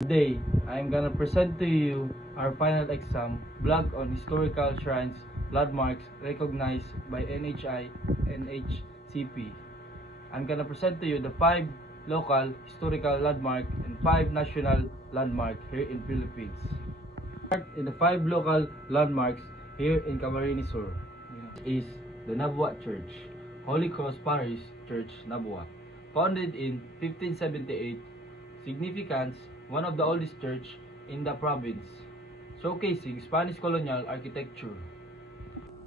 Today, I am gonna present to you our final exam blog on historical shrines, landmarks recognized by NHI and HCP. I'm gonna present to you the 5 local historical landmark and 5 national landmark here in Philippines. Start in the 5 local landmarks here in Camarines Sur is the Nabuat Church, Holy Cross Parish Church, Nabuat. Founded in 1578, significance, one of the oldest church in the province, showcasing Spanish colonial architecture.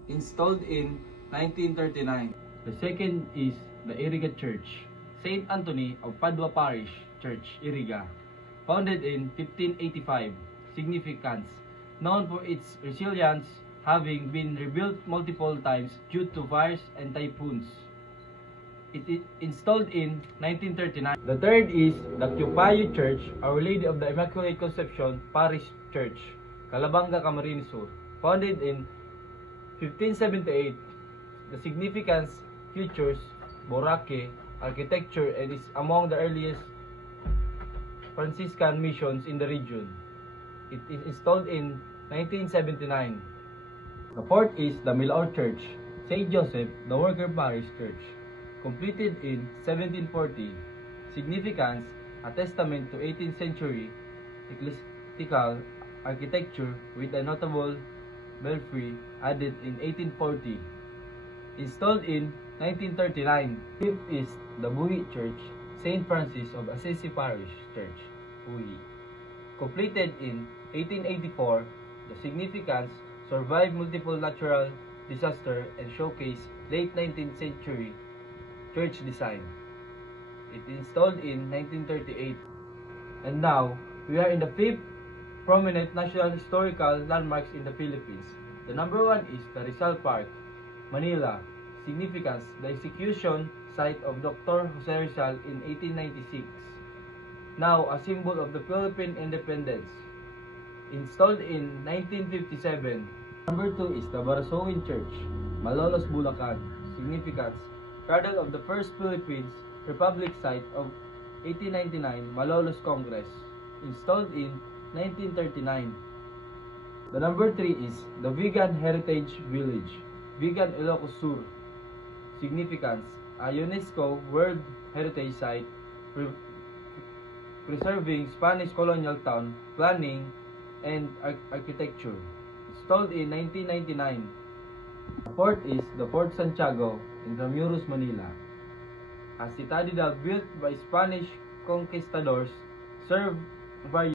Installed in 1939. The second is the Iriga Church, Saint Anthony of Padua Parish Church, Iriga. Founded in 1585. Significance, known for its resilience, having been rebuilt multiple times due to fires and typhoons. It is installed in 1939. The third is the Cupayo Church, Our Lady of the Immaculate Conception Parish Church, Calabanga, Camarines Sur. Founded in 1578, the significance features Boracay architecture and is among the earliest Franciscan missions in the region. It is installed in 1979. The fourth is the Milor Church, St. Joseph, the Worker Parish Church, completed in 1740. Significance, a testament to 18th century ecclesiastical architecture with a notable belfry added in 1840. Installed in 1939. Fifth is the Buhi Church, St. Francis of Assisi Parish Church, Buhi. Completed in 1884, the significance survived multiple natural disaster and showcase late 19th century church design. It installed in 1938. And now, we are in the 5th prominent national historical landmarks in the Philippines. The number 1 is the Rizal Park, Manila. Significance, the execution site of Dr. Jose Rizal in 1896. Now, a symbol of the Philippine independence. Installed in 1957. Number 2 is the Barasoain Church, Malolos, Bulacan. Significance, cradle of the first Philippines Republic site of 1899 Malolos Congress. Installed in 1939. The number 3 is the Vigan Heritage Village, Vigan, Ilocos Sur. Significance, a UNESCO World Heritage Site preserving Spanish colonial town planning and architecture. Installed in 1999. The fourth is the Fort Santiago in Ramuros, Manila. A citadel built by Spanish conquistadors served various